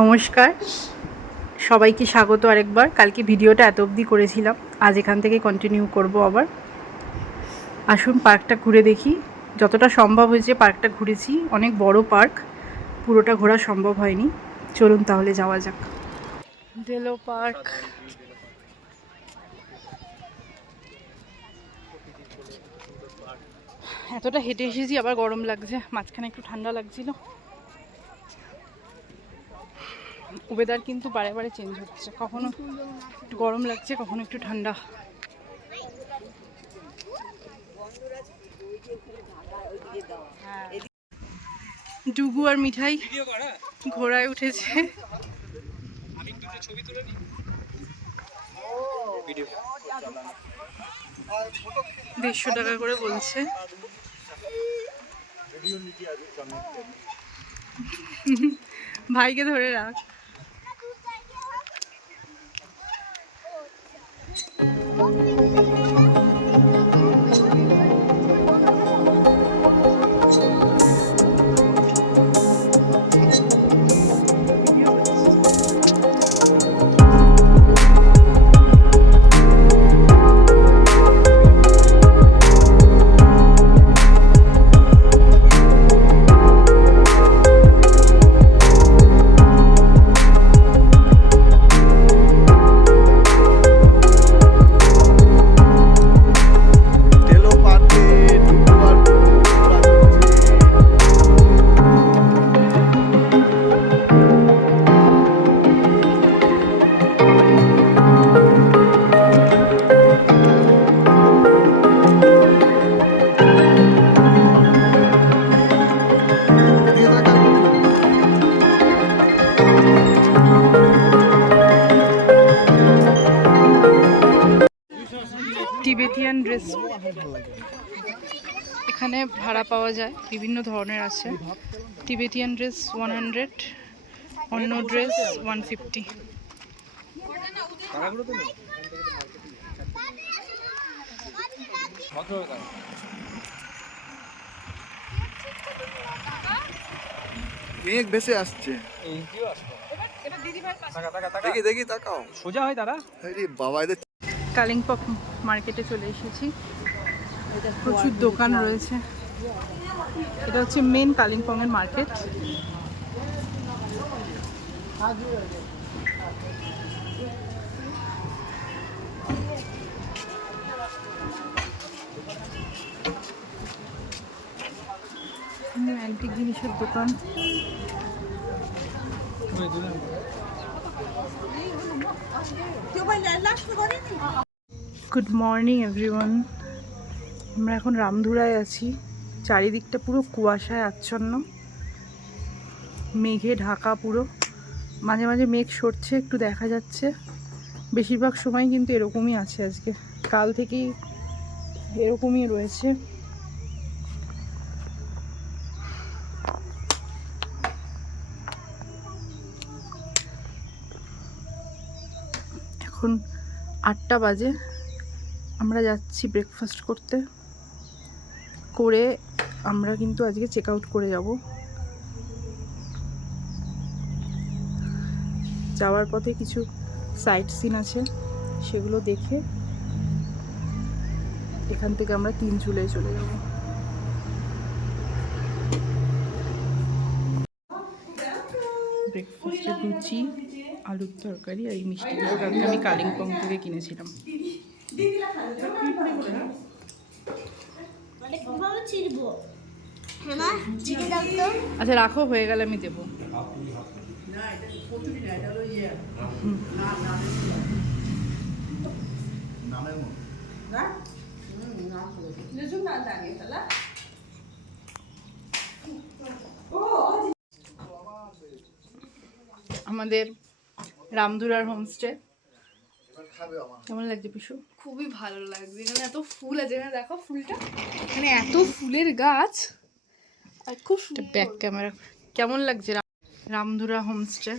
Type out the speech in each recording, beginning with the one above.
নমস্কার, সবাইকে স্বাগত আরেকবার। কালকে ভিডিওটা এত অবধি করেছিলাম, আজ এখান থেকে কন্টিনিউ করব আবার। আসুন পার্কটা ঘুরে দেখি, যতটা সম্ভব হয়েছে পার্কটা ঘুরেছি। অনেক বড় পার্ক, পুরোটা ঘোরা সম্ভব হয়নি। চলুন তাহলে যাওয়া যাক। ডেলো পার্ক। এতটা হেঁটে এসেছি, আবার গরম লাগছে, মাঝখানে একটু ঠান্ডা লাগছিল। ওয়েদার কিন্তু বারে বারে চেঞ্জ হচ্ছে, কখনো একটু গরম লাগছে, কখনো একটু ঠান্ডা। ডুগু আর মিঠাই ঘোড়ায় উঠেছে। 150 টাকা করে বলছে। ভাইকে ধরে রাখ। টিবেটিয়ান ড্রেস এখানে ভাড়া পাওয়া যায়, বিভিন্ন ধরনের আছে। টিবেটিয়ান ড্রেস 100, অন্য ড্রেস 150। মেঘ ভেসে আসছে, দেখি দেখি তাকাও সোজা হয় তারা। বাবা এদের কালিম্পং মার্কেটে চলে এসেছি, প্রচুর দোকান রয়েছে। এটা হচ্ছে মেন কালিম্পংয়ের মার্কেট। অ্যান্টিক জিনিসের দোকান। Good morning everyone. আমরা এখন রামধুরায় আছি। চারিদিকটা পুরো কুয়াশায় আচ্ছন্ন, মেঘে ঢাকা পুরো। মাঝে মাঝে মেঘ সরছে, একটু দেখা যাচ্ছে। বেশিরভাগ সময় কিন্তু এরকমই আছে আজকে, কাল থেকেই এরকমই রয়েছে। এখন 8টা বাজে, আমরা যাচ্ছি ব্রেকফাস্ট করতে। করে আমরা কিন্তু আজকে চেক আউট করে যাব। যাওয়ার পথে কিছু সাইট সিন আছে, সেগুলো দেখে এখান থেকে আমরা তিনচুলে চলে যাব। ব্রেকফাস্টে লুচি, আলুর তরকারি আর এই মিষ্টিগুলো কালকে আমি কালিম্পং থেকে কিনেছিলাম। আচ্ছা রাখো, হয়ে গেলে আমি দেবো। আমাদের রামধুরার হোমস্টে কেমন লাগছে পিসু? খুবই ভালো লাগছে। এখানে এত ফুল আছে, এখানে দেখো ফুলটা, এখানে এত ফুলের গাছ আর খুব ব্যাক ক্যামেরা। কেমন লাগছে রামধুরা হোমস্টে?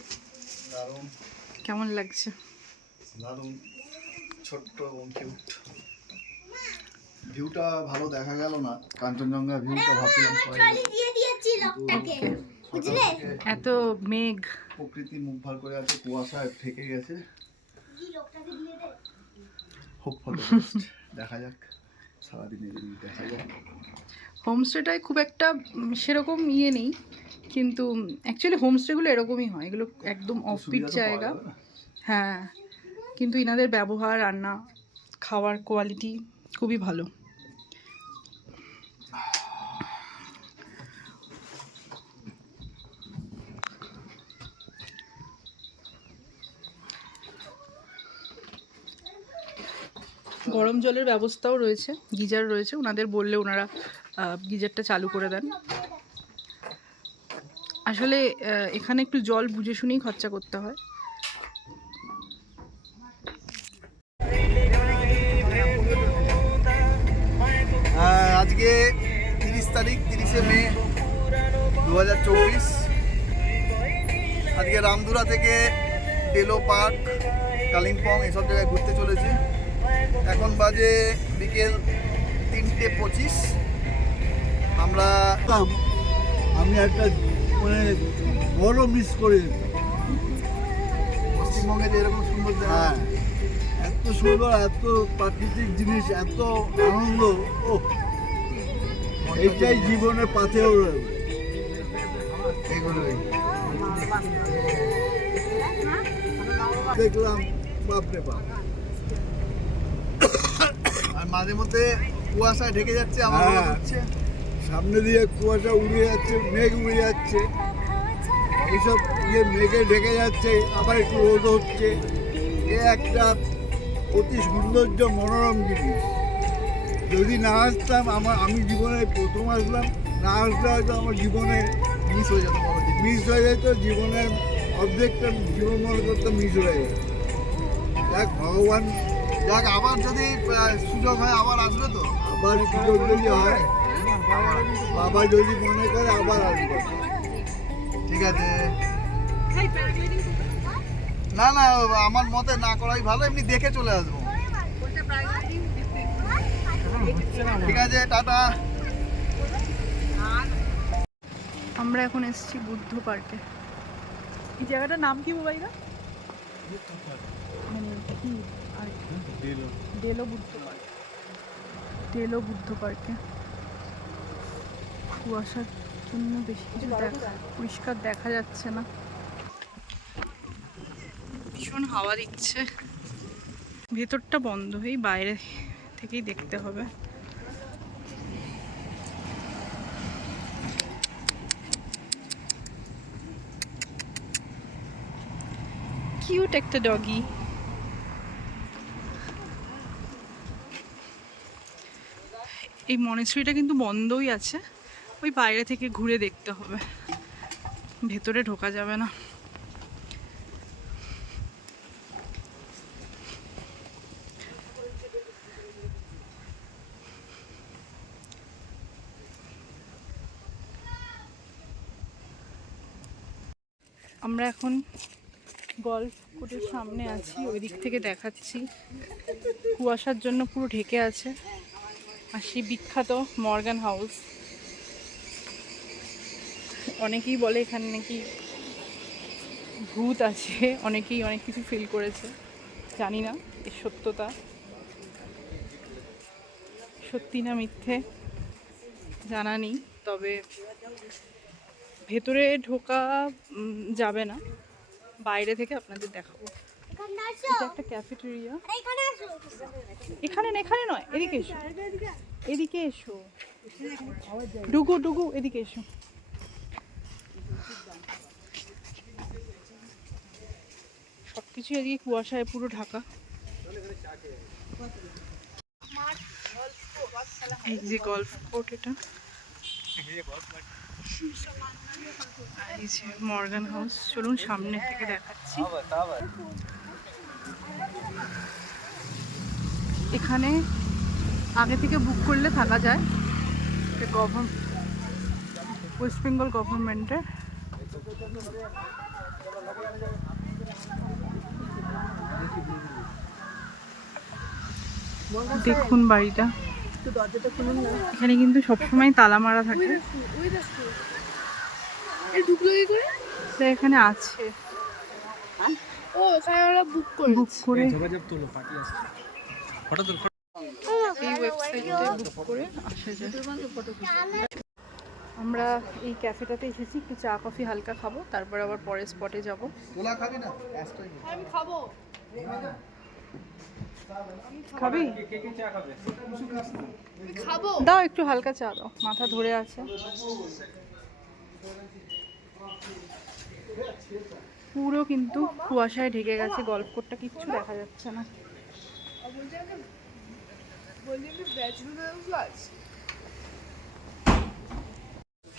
কেমন লাগছে? দারুণ, ছোট্ট এবং কিউট। ভিউটা ভালো দেখা গেল না, কাঞ্চনজঙ্ঘা ভিউটা ভাবছিলাম এত মেঘ প্রকৃতি মুখ ভার করে আছে, কুয়াশা ঢেকে গেছে। হোপ ফর দ্য বেস্ট, দেখা যাক সারাদিনে যদি দেখা যাক। হোমস্টেটায় খুব একটা সেরকম ইয়ে নেই, কিন্তু অ্যাকচুয়ালি হোমস্টেগুলো এরকমই হয়, এগুলো একদম অফবিট জায়গা। হ্যাঁ, কিন্তু এনাদের ব্যবহার, রান্না, খাওয়ার কোয়ালিটি খুবই ভালো। গরম জলের ব্যবস্থাও রয়েছে, গিজার রয়েছে, ওনাদের বললে ওনারা গিজারটা চালু করে দেন। আসলে এখানে একটু জল বুঝে শুনেই খরচা করতে হয়। আজকে 30 তারিখ, 30শে মে 2024। আজকে রামধুরা থেকে টেলো পার্ক, কালিম্পং এসব জায়গায় ঘুরতে চলেছি। এখন বাজে বিকেল 3:25। আমি একটা মানে বড় মিস করে পশ্চিমবঙ্গে যে এরকম সুন্দর জায়গা, হ্যাঁ, এত সুন্দর, এত প্রাকৃতিক জিনিস, এত আনন্দ, ও এইটাই জীবনে পাথেও রয়েছে এগুলোই দেখলাম। বাপরে বাপ, আর মাঝে মধ্যে কুয়াশা ঢেকে যাচ্ছে, আমার মনে হ্যাঁ। হচ্ছে সামনে দিয়ে কুয়াশা উড়ে যাচ্ছে, মেঘ উড়ে যাচ্ছে, এইসব মেঘে ঢেকে যাচ্ছে, আবার একটু রোদ হচ্ছে। এ একটা অতি সৌন্দর্য, মনোরম জিনিস। যদি না আসতাম, আমি জীবনে প্রথম আসলাম, না আসলে হয়তো আমার জীবনে মিস হয়ে যেত, মিস হয়ে যেত, জীবনের অর্ধেকটা জীবন মনে করতাম মিস হয়ে যেত। যাক, ভগবান যাক, আবার যদি সুযোগ হয় আবার আসবে তো। আবার সুযোগ যদি হয়, বাবা যদি মনে করে আবার আসবে। ঠিক আছে, না না আমার মতে না করাই ভালো, এমনি দেখে চলে আসবো। ঠিক আছে, টাটা। আমরা এখন এসেছি বুদ্ধ পার্কে। এই জায়গাটার নাম কি মোবাইলটা? মানে কি আর ডেলো বুদ্ধ পার্ক। ডেলো বুদ্ধ পার্কে কুয়াশার জন্য বেশি কিছু পরিষ্কার দেখা যাচ্ছে না। ভীষণ হাওয়া দিচ্ছে, ভেতরটা বন্ধ, এই বাইরে থেকেই দেখতে হবে। কিউট একটা ডগি। এই মনেস্ট্রিটা কিন্তু বন্ধই আছে, ওই বাইরে থেকে ঘুরে দেখতে হবে, ভেতরে ঢোকা যাবে না। আমরা এখন গল্ফ কোর্টের সামনে আছি, ওই দিক থেকে দেখাচ্ছি। কুয়াশার জন্য পুরো ঢেকে আছে। আর সেই বিখ্যাত মর্গান হাউস, অনেকেই বলে এখানে নাকি ভূত আছে, অনেকেই অনেক কিছু ফিল করেছে, জানি না এর সত্যতা, সত্যি না মিথ্যে জানা নেই। তবে ভেতরে ঢোকা যাবে না, বাইরে থেকে আপনাদের দেখাবো। এটা একটা ক্যাফেটেরিয়া। এখানে না, এখানে নয়, এদিকে এসো, এদিকে এসো, ডুগু ডুগু এদিকে এসো। সবকিছু এদিকে কুয়াশায় পুরো ঢাকা। এই যে গল্ফ কোর্ট, এটা এই যে মর্গান হাউস। চলুন সামনে থেকে দেখাচ্ছি। এখানে আগে থেকে বুক করলে থাকা যায়, ওয়েস্ট বেঙ্গল গভর্নমেন্টের। দেখুন বাড়িটা, এখানে কিন্তু সবসময় তালা মারা থাকে। এখানে আছে। ও এখানে ওরা বুক করে বুক করে ফটো তুল এই ওয়েবসাইটে বুক করে আসা যায়। আমরা এই ক্যাফেটাতে এসেছি, একটু চা কফি হালকা খাবো, তারপর আবার পরের স্পটে যাব। তোলা খাবি না আমি খাবো। খাবি? আমি খাবো। দাও একটু হালকা চা দাও, মাথা ধরে আছে। পুরো কিন্তু কুয়াশায় ঢেকে গেছে, গল্ফ কোর্টটা কিচ্ছু দেখা যাচ্ছে না।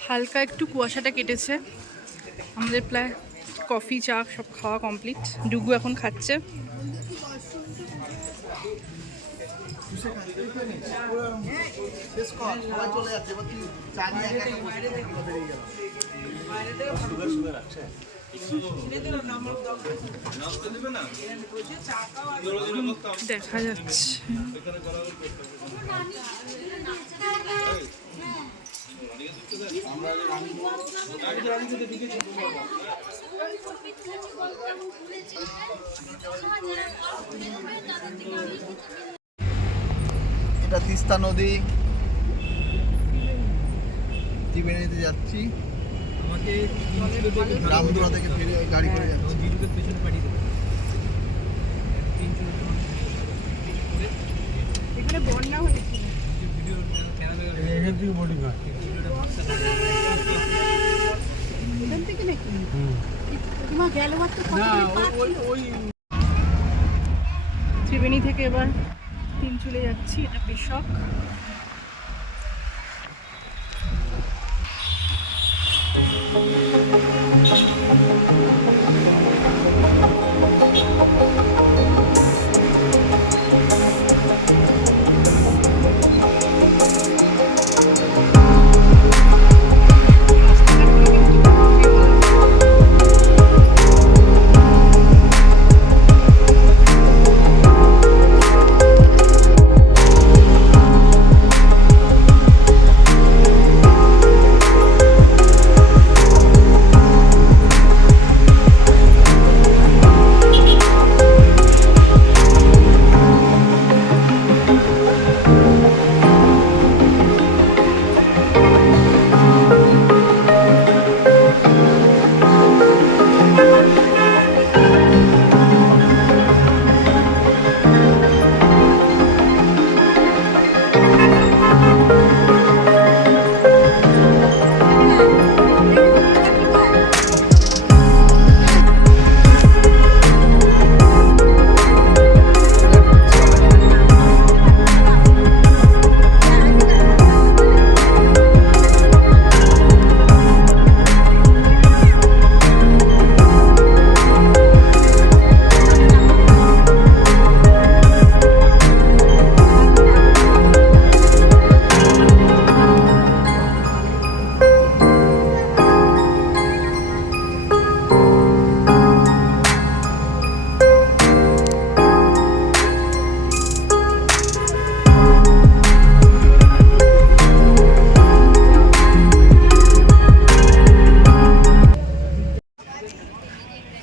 হালকা একটু কুয়াশাটা কেটেছে, আমাদের প্রায় কফি চা সব খাওয়া কমপ্লিট। ডুগু এখন খাচ্ছে। শেষ কর সবাই চলে যাচ্ছে এবার তুই চা নিয়ে একা একা বসে বেরিয়ে গেল সুগার সুগার আছে দেখা যাচ্ছে এটা তিস্তা নদী, ত্রিবেণীতে যাচ্ছি। রামদুরা থেকে ফিরে গাড়ি করে যাচ্ছি। এখানে বন্যা হয়েছিল। এখান থেকে নাকি তোমার গেল ত্রিবেণী থেকে এবার তিনচুলে যাচ্ছি, এটা পেশক।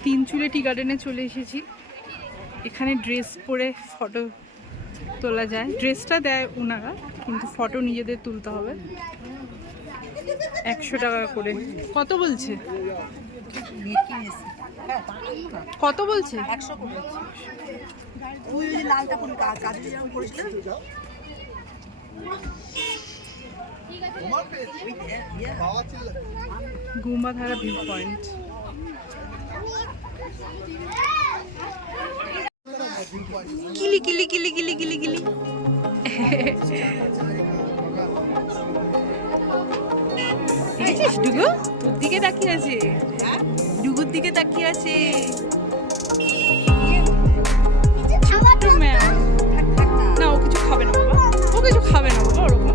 তিনচুলে টি গার্ডেনে চলে এসেছি। এখানে ড্রেস পরে ফটো তোলা যায়, ড্রেসটা দেয় ওনারা, কিন্তু ফটো নিজেদের তুলতে হবে। 100 টাকা করে। কত বলছে? কত বলছে? 100 করে। তুই ওই যে লালটা কোন কাজ যেরকম করেছিস গুম্বাধারা ভিউ পয়েন্ট। কিলি কিলি কিলি কিলি কিলি কিলি। দেখেছিস ডুগু তোর দিকে তাকিয়ে আছে, ডুগুর দিকে তাকিয়ে আছে। ছোট্ট ম্যাম। না ও কিছু খাবে না বাবা, ও কিছু খাবে না বাবা ওরকম।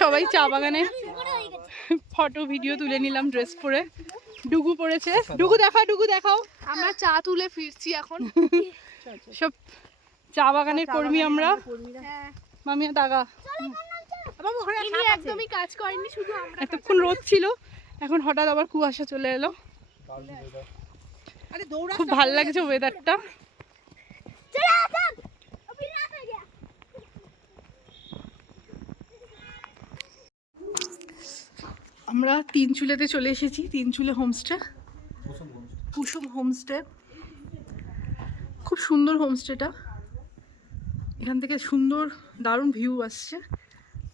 সবাই চা বাগানে ফটো ভিডিও তুলে নিলাম ড্রেস পরে। ডুগু পড়েছে, ডুগু দেখাও। আমরা চা তুলে ফিরছি এখন। সব চা বাগানের কর্মী আমরা। হ্যাঁ, মামিয়া দাগা ইনি একদমই কাজ করেনি, শুধু আমরা। এতক্ষণ রোদ ছিল, এখন হঠাৎ আবার কুয়াশা চলে এলো। খুব ভাল লাগছে ওয়েদারটা। আমরা তিনচুলেতে চলে এসেছি, তিনচুলে হোমস্টে, কুসুম হোমস্টে। খুব সুন্দর হোমস্টেটা, এখান থেকে সুন্দর দারুণ ভিউ আসছে,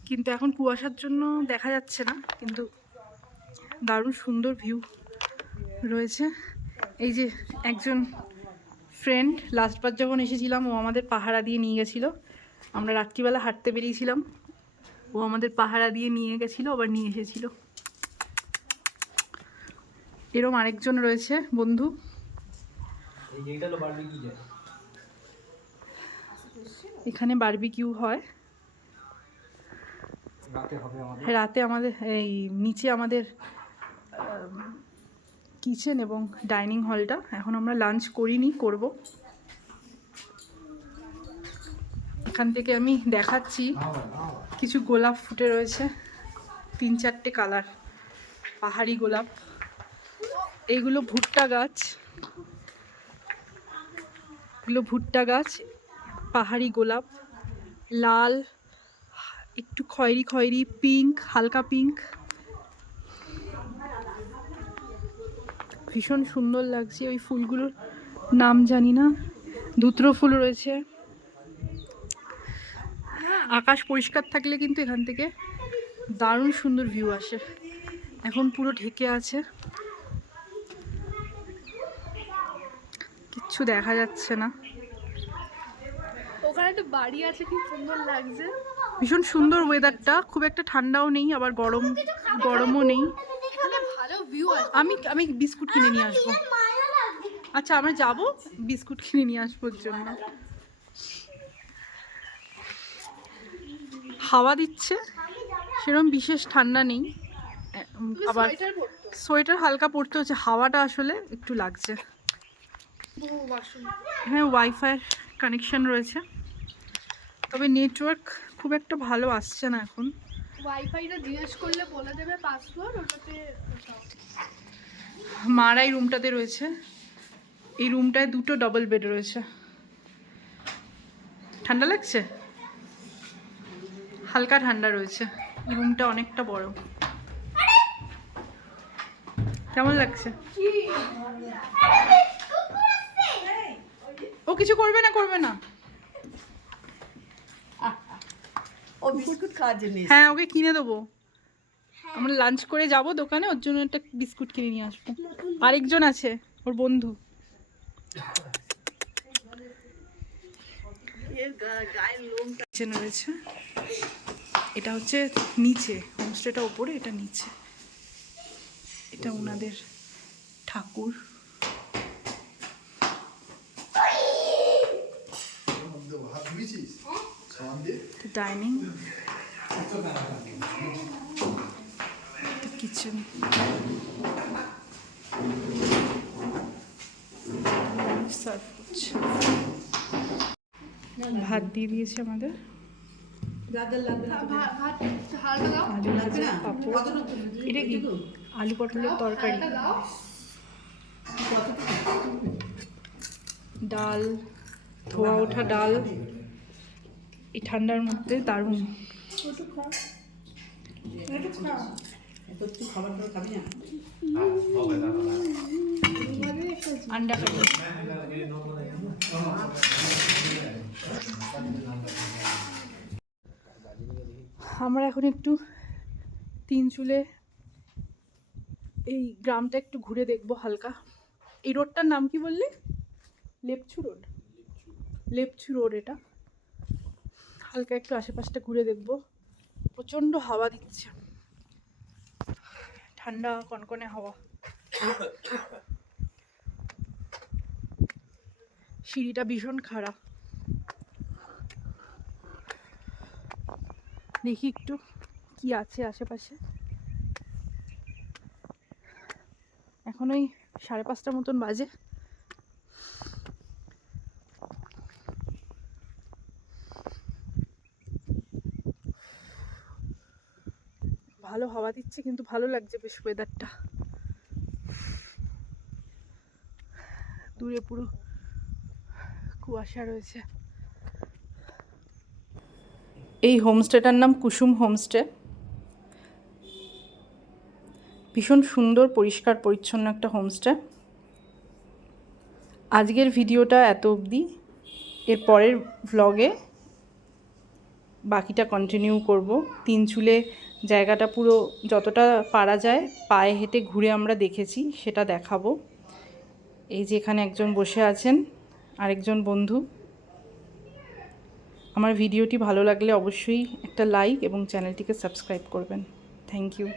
কিন্তু এখন কুয়াশার জন্য দেখা যাচ্ছে না, কিন্তু দারুণ সুন্দর ভিউ রয়েছে। এই যে একজন ফ্রেন্ড, লাস্টবার যখন এসেছিলাম ও আমাদের পাহারা দিয়ে নিয়ে গেছিলো। আমরা রাত্রিবেলা হাঁটতে বেরিয়েছিলাম, ও আমাদের পাহারা দিয়ে নিয়ে গেছিলো, আবার নিয়ে এসেছিলো। এরম আরেকজন রয়েছে বন্ধু। এখানে বারবিকিউ হয় রাতে। আমাদের এই নিচে আমাদের কিচেন এবং ডাইনিং হলটা। এখন আমরা লাঞ্চ করিনি, করব। এখান থেকে আমি দেখাচ্ছি, কিছু গোলাপ ফুটে রয়েছে, 3-4টে কালার, পাহাড়ি গোলাপ। এইগুলো ভুট্টা গাছ, এগুলো ভুট্টা গাছ। পাহাড়ি গোলাপ, লাল, একটু খয়েরি খয়েরি, পিঙ্ক, হালকা পিঙ্ক, ভীষণ সুন্দর লাগছে। ওই ফুলগুলোর নাম জানি না। ধুত্র ফুল রয়েছে। আকাশ পরিষ্কার থাকলে কিন্তু এখান থেকে দারুণ সুন্দর ভিউ আসে। এখন পুরো ঢেকে আছে, কিচ্ছু দেখা যাচ্ছে না। ওখানে একটা বাড়ি আছে, খুব সুন্দর লাগছে। ভীষণ সুন্দর ওয়েদারটা, খুব একটা ঠান্ডাও নেই, আবার গরমও নেই। এখানে ভালো ভিউ আছে। আমি বিস্কুট কিনে নিয়ে আসবো। আচ্ছা, আমরা যাব, বিস্কুট কিনে নিয়ে আসবো ওর জন্য। হাওয়া দিচ্ছে, সেরকম বিশেষ ঠান্ডা নেই, আবার সোয়েটার হালকা পরতে হচ্ছে। হাওয়াটা আসলে একটু লাগছে। হ্যাঁ, ওয়াইফাই কানেকশন রয়েছে, তবে নেটওয়ার্ক খুব একটা ভালো আসছে না এখন। ওয়াইফাইটা জিজ্ঞেস করলে বলে দেবে পাসওয়ার্ড, ওটাতে। মারা এই রুমটাতে রয়েছে। এই রুমটায় 2টো ডবল বেড রয়েছে। ঠান্ডা লাগছে, হালকা ঠান্ডা রয়েছে। এই রুমটা অনেকটা বড়। কেমন লাগছে? ও কিছু করবে না। ও বিস্কুট খাওয়ার জন্য। হ্যাঁ, ওকে কিনে দেবো। আমরা লাঞ্চ করে যাব দোকানে, ওর জন্য একটা বিস্কুট কিনে নিয়ে আসবো। আরেকজন আছে, ওর বন্ধু। কিচেন রয়েছে, এটা হচ্ছে নিচে, হোমস্টেটা ওপরে, এটা নিচে। এটা ওনাদের ঠাকুর। Dining, kitchen. সার্ভ করছে, ভাত দিয়ে দিয়েছে আমাদের। আলু ভাজা, পাঁপড়। এটা কি? আলু পটলের তরকারি, ডাল, ধোয়া ওঠা ডাল। এই ঠান্ডার মধ্যে দারুণ। আন্ডা কারি। আমরা এখন একটু তিনচুলে এই গ্রামটা একটু ঘুরে দেখবো হালকা। এই রোডটার নাম কি বললি? লেপচু রোড। এটা হালকা একটু আশেপাশটা ঘুরে দেখবো। প্রচণ্ড হাওয়া দিচ্ছে, ঠান্ডা কনকনে হাওয়া। সিঁড়িটা ভীষণ খারাপ। দেখি একটু কি আছে আশেপাশে। এখন ওই 5:30 মতন বাজে। ভালো হাওয়া দিচ্ছে, কিন্তু ভালো লাগছে বেশ ওয়েদারটা। দূরে পুরো কুয়াশা রয়েছে। এই হোমস্টেটার নাম কুসুম হোমস্টে। ভীষণ সুন্দর, পরিষ্কার পরিচ্ছন্ন একটা হোমস্টে। আজকের ভিডিওটা এত অবধি। এর পরের ভ্লগে বাকিটা কন্টিনিউ করব। তিনচুলে জায়গাটা পুরো যতটা পারা যায় পায়ে হেঁটে ঘুরে আমরা দেখেছি, সেটা দেখাবো। এই যে এখানে একজন বসে আছেন, আরেকজন বন্ধু। আমার ভিডিওটি ভালো লাগলে অবশ্যই একটা লাইক এবং চ্যানেলটিকে সাবস্ক্রাইব করবেন। Thank you.